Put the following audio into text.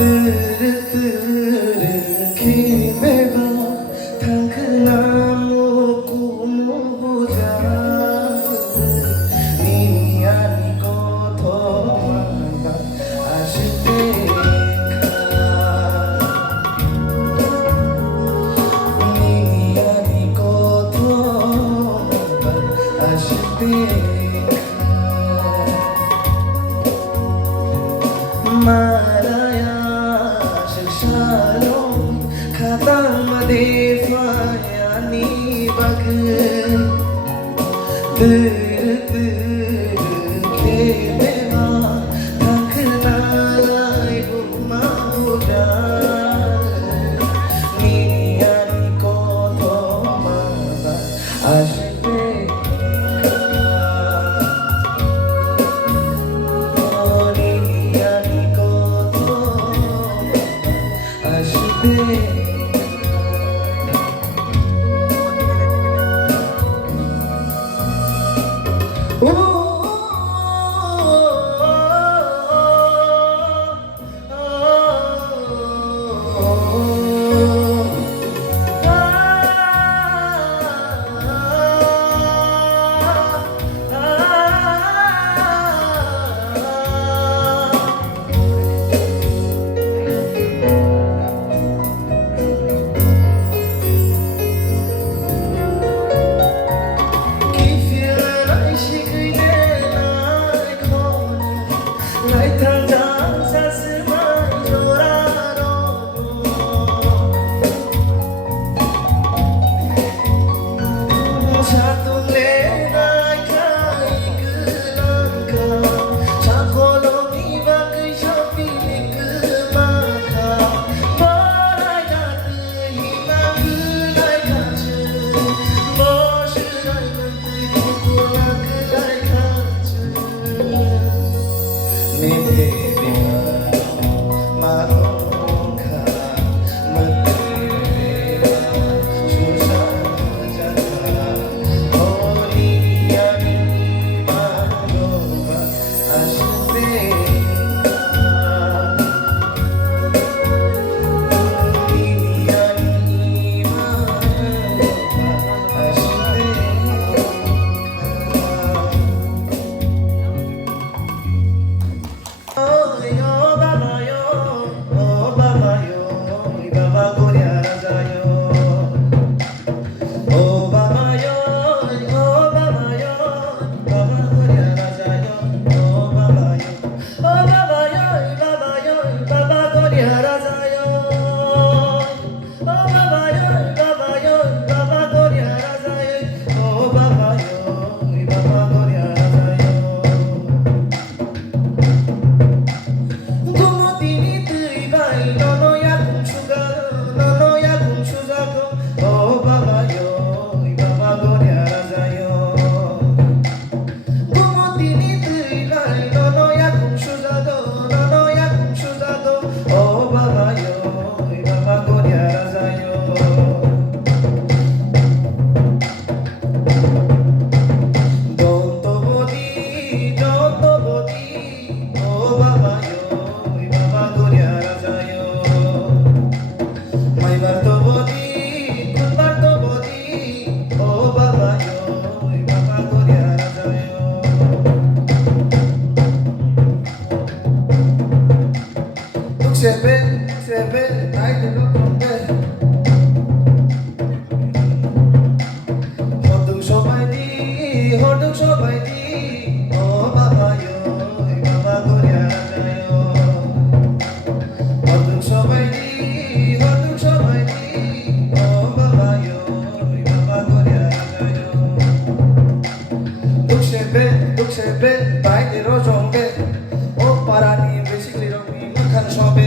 뜨르뜨르 기회가 당근나무 꾸무자 님이 아니고 도망가 아실 때가 님이 아니고 도망가 아실 때가 Defayani bagun Dır kebema Taknalai bumahuda Niyani koto mata ashpeka Niyani koto mata ashpeka Seven, I did not come there. Hodung shobai di, oh baba yo, baba goria rajayo. Hodung shobai di, oh baba yo, baba goria rajayo. Duk sebe, bai di rojongbe, oh parani basically romi makan shobe.